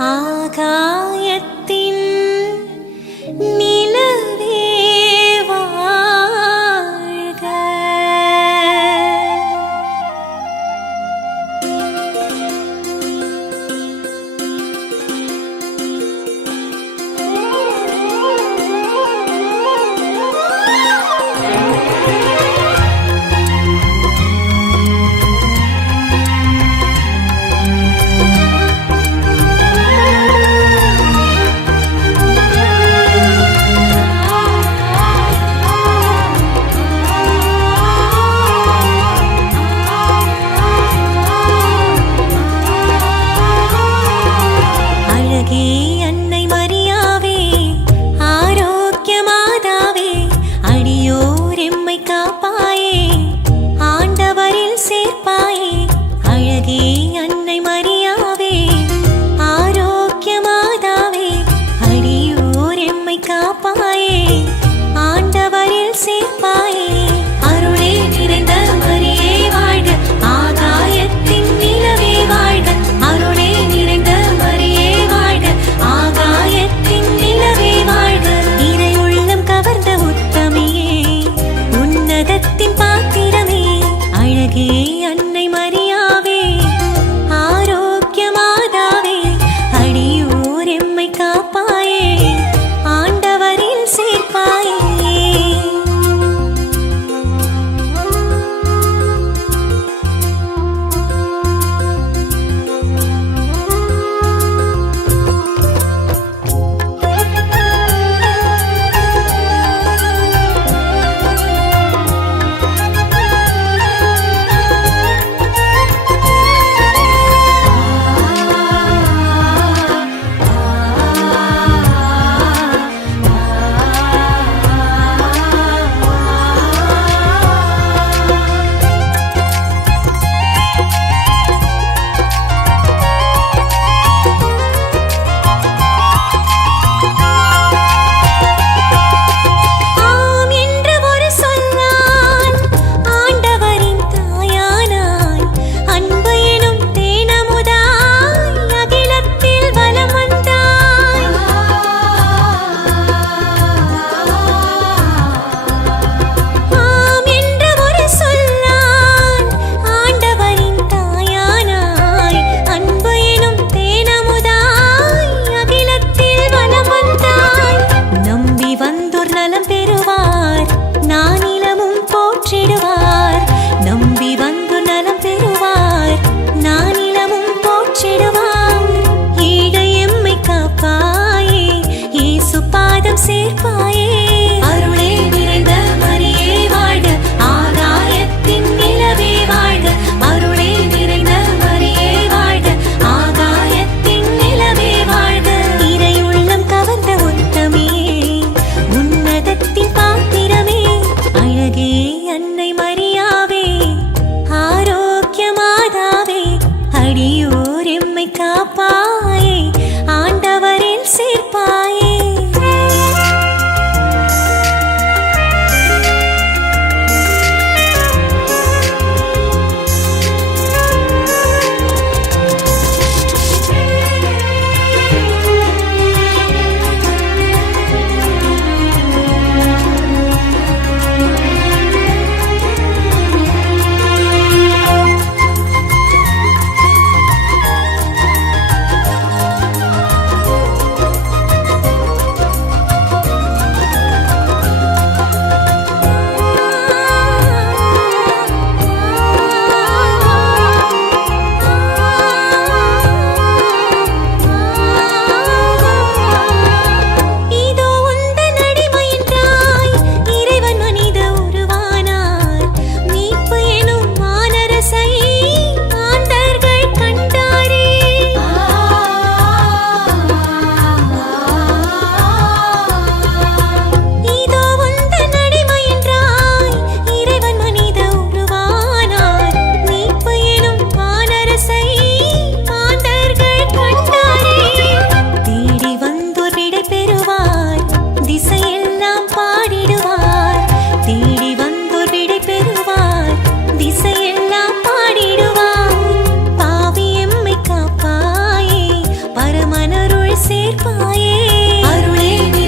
啊，看 சேர்ப்பாயே. அருளே